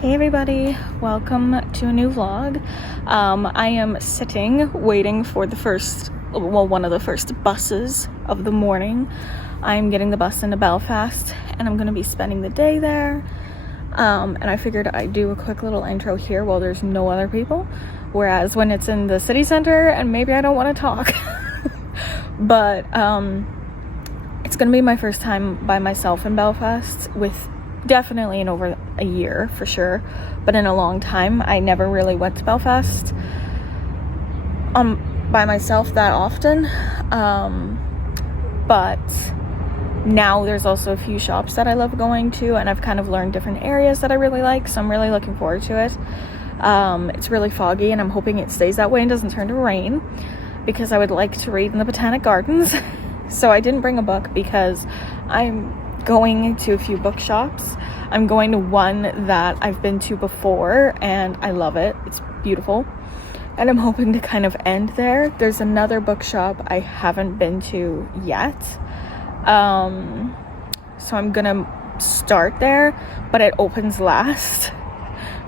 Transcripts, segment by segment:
Hey everybody, welcome to a new vlog. I am sitting waiting for one of the first buses of the morning. I'm getting the bus into Belfast and I'm going to be spending the day there. And I figured I'd do a quick little intro here while there's no other people. Whereas when it's in the city center and maybe I don't want to talk. But it's going to be my first time by myself in Belfast, with definitely in over a year for sure, but in a long time. I never really went to Belfast by myself that often, but now there's also a few shops that I love going to, and I've kind of learned different areas that I really like, so I'm really looking forward to it. It's really foggy and I'm hoping it stays that way and doesn't turn to rain, because I would like to read in the Botanic Gardens. So I didn't bring a book because I'm going to a few bookshops. I'm going to one that I've been to before and I love it. It's beautiful. And I'm hoping to kind of end there. There's another bookshop I haven't been to yet. So I'm gonna start there, but it opens last.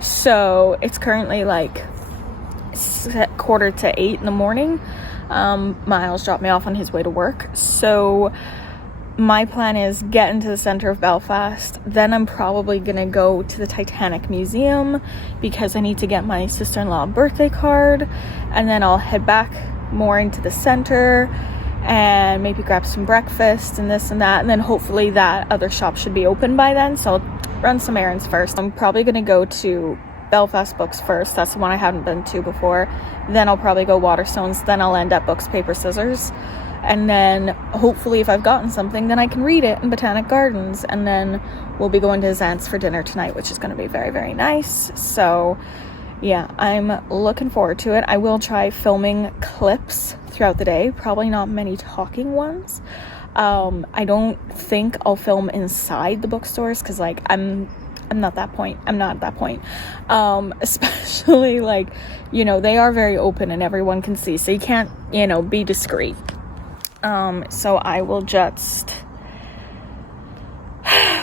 So it's currently like 7:45 in the morning. Miles dropped me off on his way to work. So my plan is get into the center of Belfast, then I'm probably gonna go to the Titanic Museum because I need to get my sister-in-law a birthday card, and then I'll head back more into the center and maybe grab some breakfast and this and that, and then hopefully that other shop should be open by then, so I'll run some errands first. I'm probably gonna go to Belfast Books first. That's the one I haven't been to before. Then I'll probably go Waterstones, then I'll end at Books, Paper, Scissors. And then hopefully if I've gotten something, then I can read it in Botanic Gardens. And then we'll be going to Zant's for dinner tonight, which is going to be very, very nice. So yeah, I'm looking forward to it. I will try filming clips throughout the day, probably not many talking ones. I don't think I'll film inside the bookstores because like I'm not at that point. Especially like, they are very open and everyone can see, so you can't, be discreet. So I will just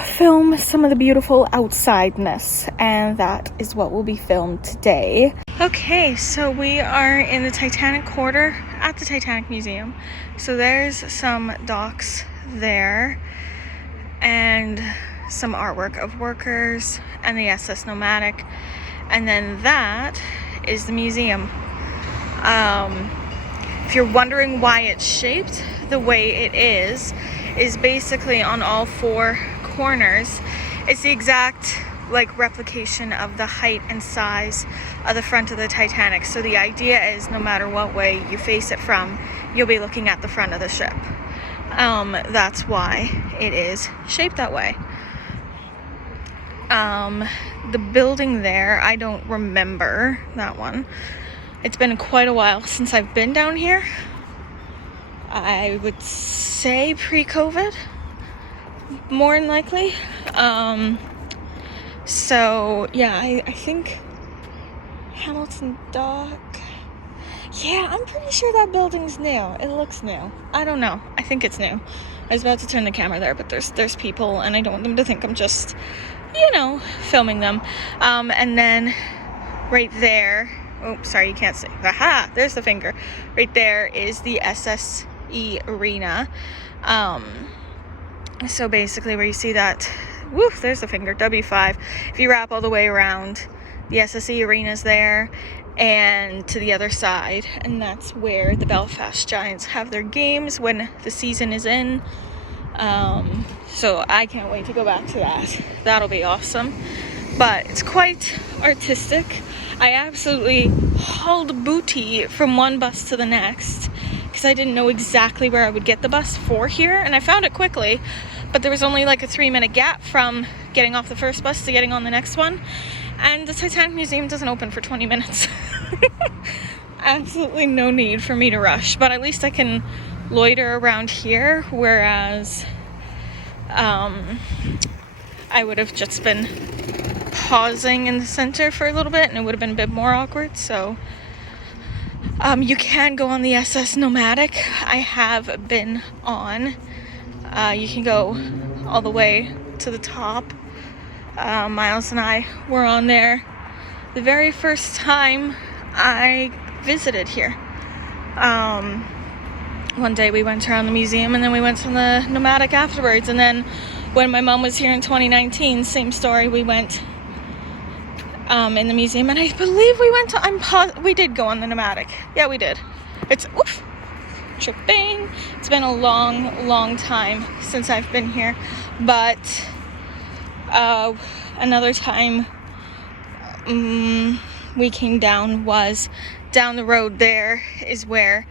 film some of the beautiful outsideness, and that is what will be filmed today. Okay, so we are in the Titanic Quarter at the Titanic Museum. So there's some docks there and some artwork of workers and the SS Nomadic, and then that is the museum. If you're wondering why it's shaped the way it is basically on all four corners. It's the exact replication of the height and size of the front of the Titanic. So the idea is no matter what way you face it from, you'll be looking at the front of the ship. That's why it is shaped that way. The building there, I don't remember that one. It's been quite a while since I've been down here. I would say pre-COVID, more than likely. So yeah, I think Hamilton Dock. Yeah, I'm pretty sure that building's new. It looks new. I don't know. I think it's new. I was about to turn the camera there, but there's people and I don't want them to think I'm just, filming them. And then right there, oh, sorry, you can't see. Aha, there's the finger. Right there is the SSE Arena. So basically where you see that, woof, there's the finger, W5. If you wrap all the way around, the SSE Arena's there, and to the other side, and that's where the Belfast Giants have their games when the season is in. So I can't wait to go back to that. That'll be awesome. But it's quite artistic. I absolutely hauled booty from one bus to the next because I didn't know exactly where I would get the bus for here, and I found it quickly, but there was only like a 3-minute gap from getting off the first bus to getting on the next one, and the Titanic Museum doesn't open for 20 minutes. Absolutely no need for me to rush, but at least I can loiter around here, whereas I would have just been pausing in the center for a little bit and it would have been a bit more awkward. So you can go on the SS Nomadic. I have been on. You can go all the way to the top Miles and I were on there the very first time I visited here. One day we went around the museum, and then we went to the Nomadic afterwards, and then when my mom was here in 2019, same story, we went in the museum, and I believe we went to, we did go on the Nomadic. Yeah, we did. It's, oof, tripping. It's been a long time since I've been here, but another time we came down was down the road. There is where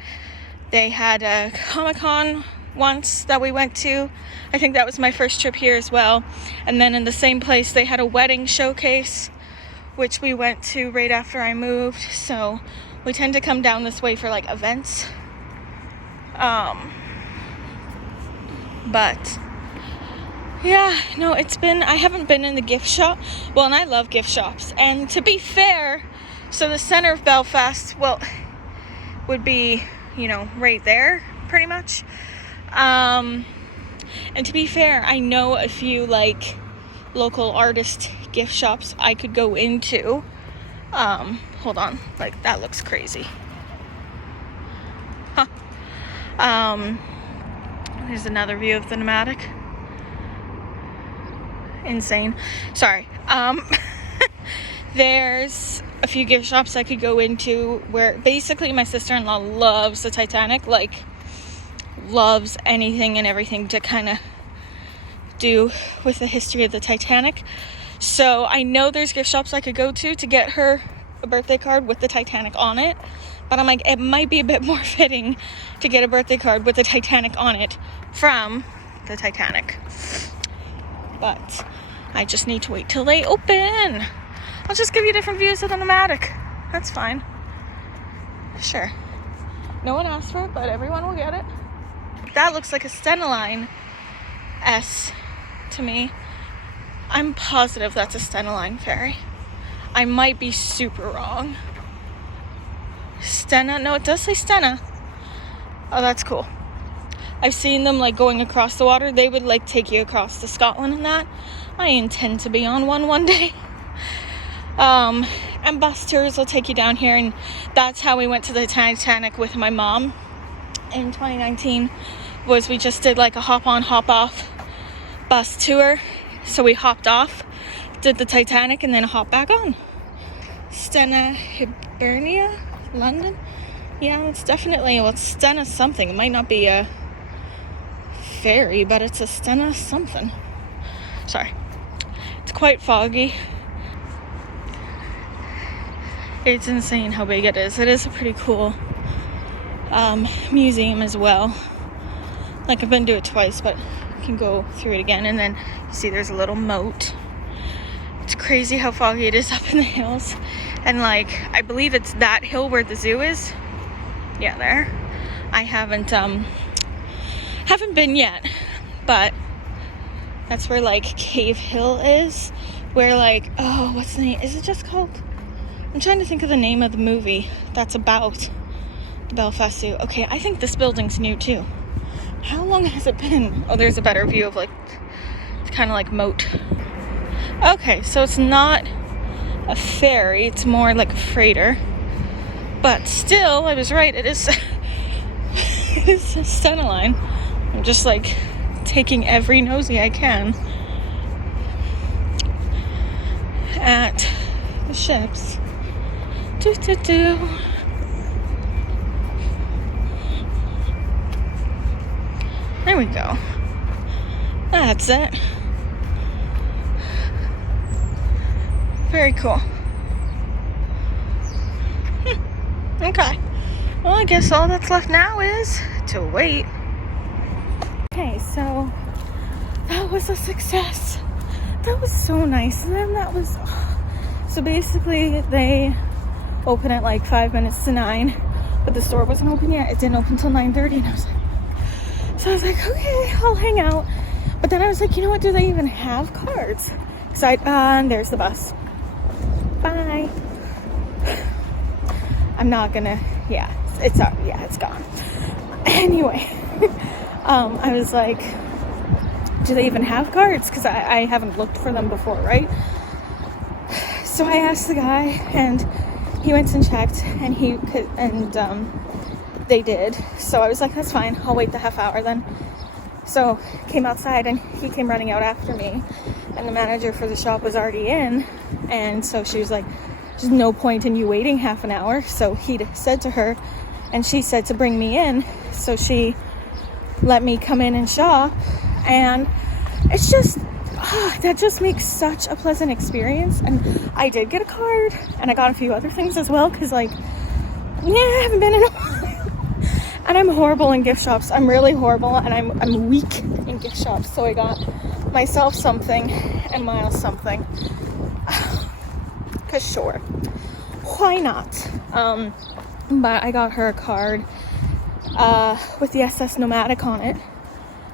they had a Comic-Con once that we went to. I think that was my first trip here as well. And then in the same place they had a wedding showcase, which we went to right after I moved. So we tend to come down this way for like events. But yeah, no, I haven't been in the gift shop. Well, and I love gift shops. And to be fair, so the center of Belfast, well, would be, right there, pretty much. And to be fair, I know a few, like, local artist gift shops I could go into. Hold on. Like, that looks crazy. Huh. There's another view of the Nomadic. Insane. Sorry. There's a few gift shops I could go into where basically my sister-in-law loves the Titanic, like loves anything and everything to kind of do with the history of the Titanic. So I know there's gift shops I could go to get her a birthday card with the Titanic on it, but I'm like, it might be a bit more fitting to get a birthday card with the Titanic on it from the Titanic. But I just need to wait till they open. I'll just give you different views of the Nomadic. That's fine. Sure. No one asked for it, but everyone will get it. That looks like a Stena S to me. I'm positive that's a Stena ferry. I might be super wrong. Stena? No, it does say Stena. Oh, that's cool. I've seen them like going across the water. They would like take you across to Scotland and that. I intend to be on one day. And bus tours will take you down here, and that's how we went to the Titanic with my mom in 2019. Was we just did like a hop on hop off bus tour. So we hopped off, did the Titanic, and then hopped back on. Stena Hibernia, London. Yeah, it's definitely, well, it's Stena something. It might not be a ferry, but it's a Stena something. Sorry. It's quite foggy. It's insane how big it is. It is a pretty cool museum as well. Like, I've been to it twice, but you can go through it again. And then you see there's a little moat. It's crazy how foggy it is up in the hills. And like, I believe it's that hill where the zoo is. Yeah, there. I haven't been yet, but that's where like Cave Hill is. Where like, oh, what's the name? Is it just called? I'm trying to think of the name of the movie that's about the Belfast Zoo. Okay, I think this building's new too. How long has it been? Oh, there's a better view of like, it's kind of like moat. Okay, so it's not a ferry, it's more like a freighter. But still, I was right, it is it's a Stena line. I'm just like taking every nosy I can at the ships. There we go. That's it. Very cool. Okay. Well, I guess all that's left now is to wait. Okay, so that was a success. That was so nice. And then that was... So basically, they open at like 5 minutes to 9, but the store wasn't open yet. It didn't open until 9:30, and I was like, okay, I'll hang out. But then I was like, you know what? Do they even have cards? So and there's the bus. Bye. I'm not gonna. Yeah, it's gone. Anyway, I was like, do they even have cards? Because because I haven't looked for them before, right? So I asked the guy, and he went and checked, and they did. So I was like, that's fine, I'll wait the half hour then. So came outside, and he came running out after me, and the manager for the shop was already in, and so she was like, there's no point in you waiting half an hour. So he said to her, and she said to bring me in, so she let me come in and shop. And it's just that just makes such a pleasant experience. And I did get a card, and I got a few other things as well, because like, yeah, I haven't been in a while. And I'm horrible in gift shops. I'm really horrible, and I'm weak in gift shops. So I got myself something and Miles something, because sure, why not? But I got her a card with the SS Nomadic on it,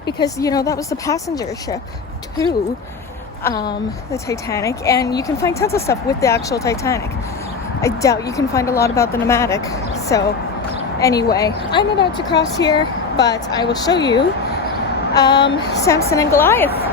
because, you know, that was the passenger ship to the Titanic, and you can find tons of stuff with the actual Titanic. I doubt you can find a lot about the Nomadic. So anyway, I'm about to cross here, but I will show you Samson and Goliath.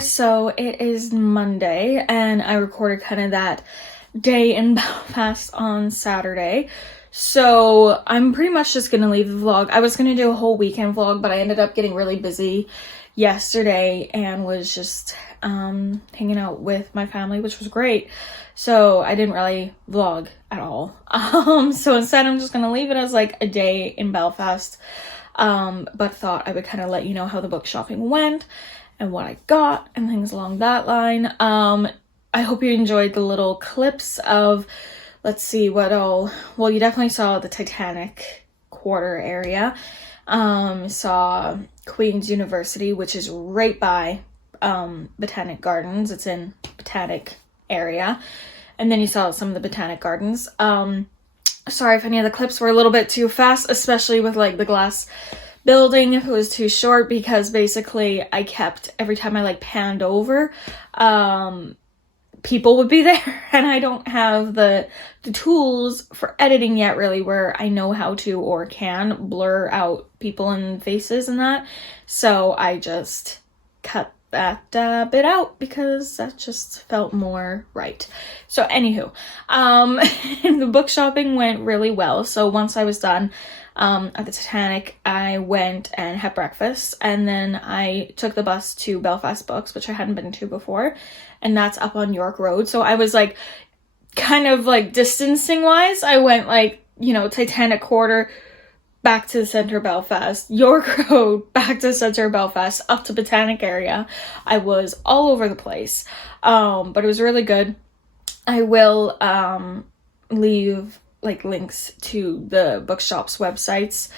So it is Monday, and I recorded kind of that day in Belfast on Saturday. So I'm pretty much just gonna leave the vlog. I was gonna do a whole weekend vlog, but I ended up getting really busy yesterday and was just hanging out with my family, which was great. So I didn't really vlog at all. So instead I'm just gonna leave it as like a day in Belfast, but thought I would kind of let you know how the book shopping went and what I got and things along that line. I hope you enjoyed the little clips of, let's see what all, well, you definitely saw the Titanic Quarter area. Saw Queen's University, which is right by Botanic Gardens. It's in Botanic area. And then you saw some of the Botanic Gardens. Sorry if any of the clips were a little bit too fast, especially with like the glass building. If it was too short, because basically I kept, every time I like panned over, people would be there, and I don't have the tools for editing yet really, where I know how to or can blur out people and faces and that. So I just cut that bit out because that just felt more right. So anywho, the book shopping went really well. So once I was done at the Titanic, I went and had breakfast, and then I took the bus to Belfast Books, which I hadn't been to before, and that's up on York Road. So I was like, kind of like distancing wise, I went like, you know, Titanic Quarter, back to the center of Belfast, York Road, back to the center of Belfast, up to Botanic area. I was all over the place, but it was really good. I will leave like links to the bookshop's websites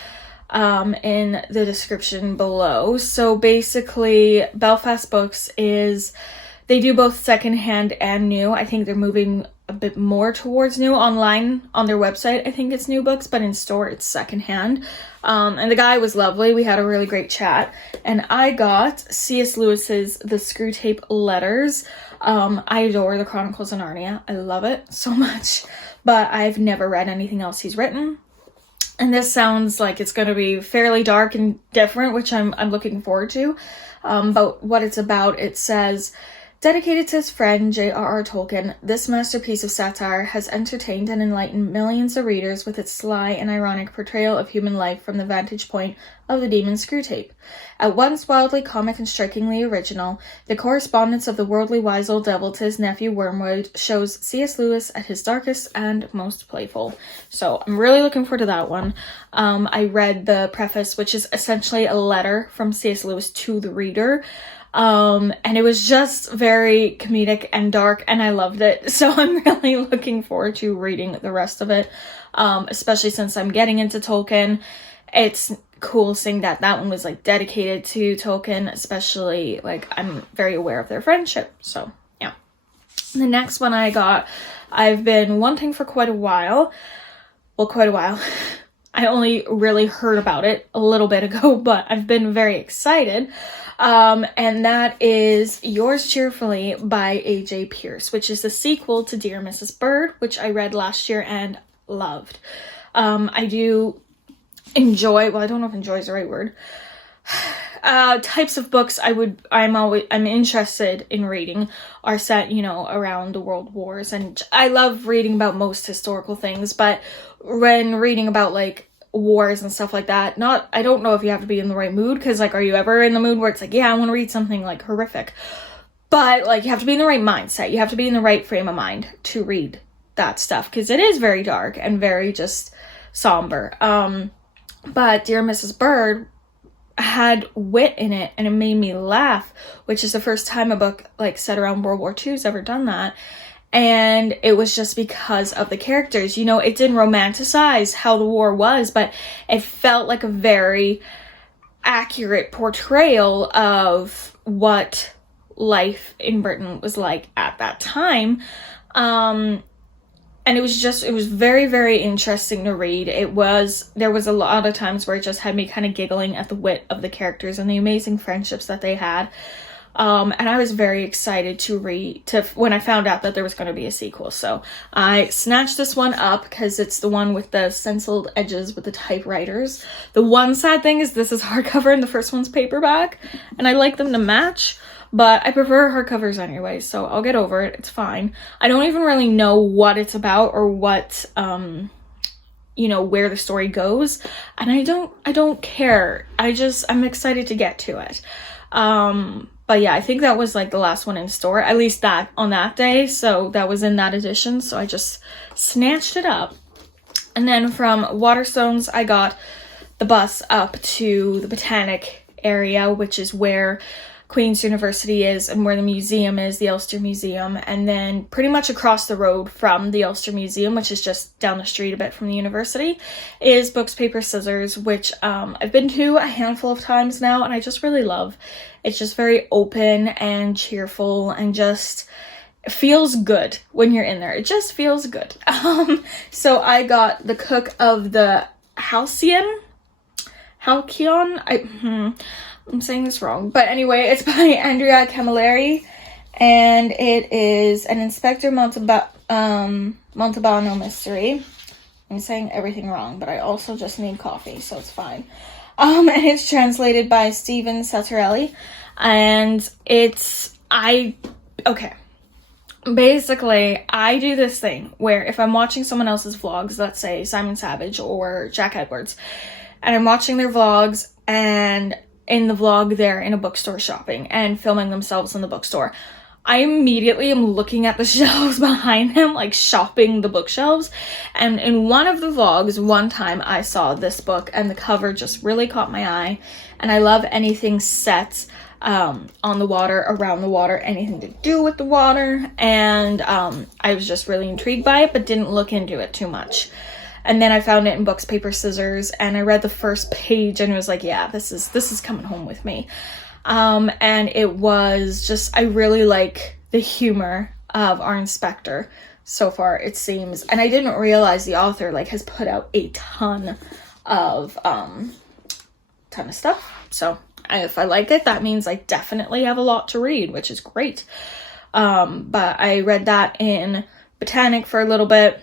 in the description below. So basically, Belfast Books they do both secondhand and new. I think they're moving a bit more towards new. Online on their website, I think it's new books, but in store it's secondhand. And the guy was lovely. We had a really great chat, and I got C.S. Lewis's The Screwtape Letters. I adore the Chronicles of Narnia. I love it so much, but I've never read anything else he's written. And this sounds like it's going to be fairly dark and different, which I'm looking forward to. But what it's about, it says Dedicated to his friend J.R.R. Tolkien, this masterpiece of satire has entertained and enlightened millions of readers with its sly and ironic portrayal of human life from the vantage point of the demon Screwtape. At once wildly comic and strikingly original, the correspondence of the worldly wise old devil to his nephew Wormwood shows C.S. Lewis at his darkest and most playful. So I'm really looking forward to that one. I read the preface, which is essentially a letter from C.S. Lewis to the reader. And it was just very comedic and dark, and I loved it. So I'm really looking forward to reading the rest of it, especially since I'm getting into Tolkien. It's cool seeing that one was like dedicated to Tolkien, especially like I'm very aware of their friendship. So yeah. The next one I got, I've been wanting for quite a while. Well, quite a while. I only really heard about it a little bit ago, but I've been very excited. And that is Yours Cheerfully by A.J. Pierce, which is the sequel to Dear Mrs. Bird, which I read last year and loved. I do enjoy, well, I don't know if enjoy is the right word, types of books I'm interested in reading are set, around the world wars, and I love reading about most historical things, but when reading about like wars and stuff like that, I don't know if you have to be in the right mood, because like, are you ever in the mood where it's like, yeah, I want to read something like horrific, but like you have to be in the right mindset, you have to be in the right frame of mind to read that stuff, because it is very dark and very just somber. But Dear Mrs. Bird had wit in it, and it made me laugh, which is the first time a book like set around World War II has ever done that. And it was just because of the characters. It didn't romanticize how the war was, but it felt like a very accurate portrayal of what life in Britain was like at that time. And it was very, very interesting to read. There was a lot of times where it just had me kind of giggling at the wit of the characters and the amazing friendships that they had. And I was very excited when I found out that there was going to be a sequel. So I snatched this one up because it's the one with the stenciled edges with the typewriters. The one sad thing is this is hardcover and the first one's paperback, and I like them to match, but I prefer hardcovers anyway, so I'll get over it. It's fine. I don't even really know what it's about or what, where the story goes, and I don't care. I'm excited to get to it. But yeah, I think that was like the last one in store, at least that on that day. So that was in that edition. So I just snatched it up. And then from Waterstones, I got the bus up to the Botanic area, which is where Queen's University is and where the museum is, the Ulster Museum, and then pretty much across the road from the Ulster Museum, which is just down the street a bit from the university, is Books, Paper, Scissors, which I've been to a handful of times now, and I just really love. It's just very open and cheerful and just feels good when you're in there. It just feels good. So I got The Cook of the Halcyon. I'm saying this wrong, but anyway, it's by Andrea Camilleri, and it is an Inspector Montalbano mystery. I'm saying everything wrong, but I also just need coffee, so it's fine. And it's translated by Stephen Sattarelli, and basically, I do this thing where if I'm watching someone else's vlogs, let's say Simon Savage or Jack Edwards, and I'm watching their vlogs, and in the vlog they're in a bookstore shopping and filming themselves in the bookstore, I immediately am looking at the shelves behind them, like shopping the bookshelves. And in one of the vlogs, one time I saw this book and the cover just really caught my eye. And I love anything set on the water, around the water, anything to do with the water. And I was just really intrigued by it, but didn't look into it too much. And then I found it in Books, Paper, Scissors, and I read the first page and it was like, yeah, this is coming home with me. And it was just, I really like the humor of our inspector so far, it seems. And I didn't realize the author has put out a ton of stuff. So if I like it, that means I definitely have a lot to read, which is great. But I read that in Botanic for a little bit.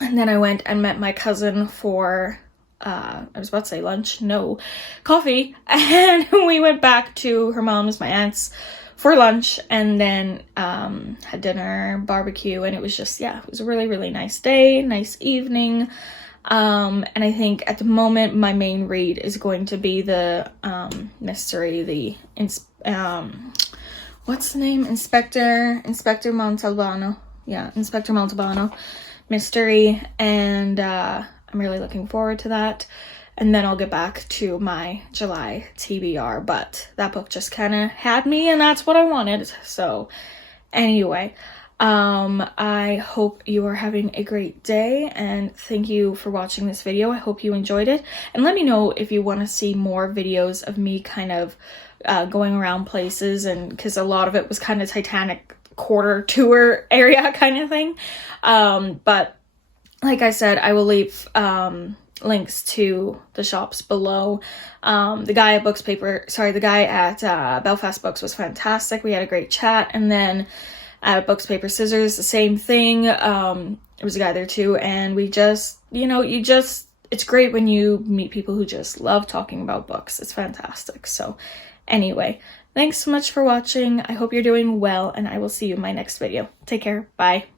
And then I went and met my cousin for, I was about to say lunch, no, coffee. And we went back to her mom's, my aunt's, for lunch, and then had dinner, barbecue, and it was just, yeah, it was a really, really nice day, nice evening. And I think at the moment my main read is going to be the mystery, what's the name? Inspector Montalbano. Yeah, Inspector Montalbano mystery, and I'm really looking forward to that. And then I'll get back to my July TBR, but that book just kind of had me, and that's what I wanted. So anyway, I hope you are having a great day, and thank you for watching this video. I hope you enjoyed it, and let me know if you want to see more videos of me kind of going around places, and because a lot of it was kind of Titanic quarter tour area kind of thing. But like I said, I will leave links to the shops below. The guy at Belfast Books was fantastic. We had a great chat. And then at Books, Paper, Scissors, the same thing. There was a guy there too, and we just, it's great when you meet people who just love talking about books. It's fantastic. So anyway, thanks so much for watching. I hope you're doing well, and I will see you in my next video. Take care. Bye.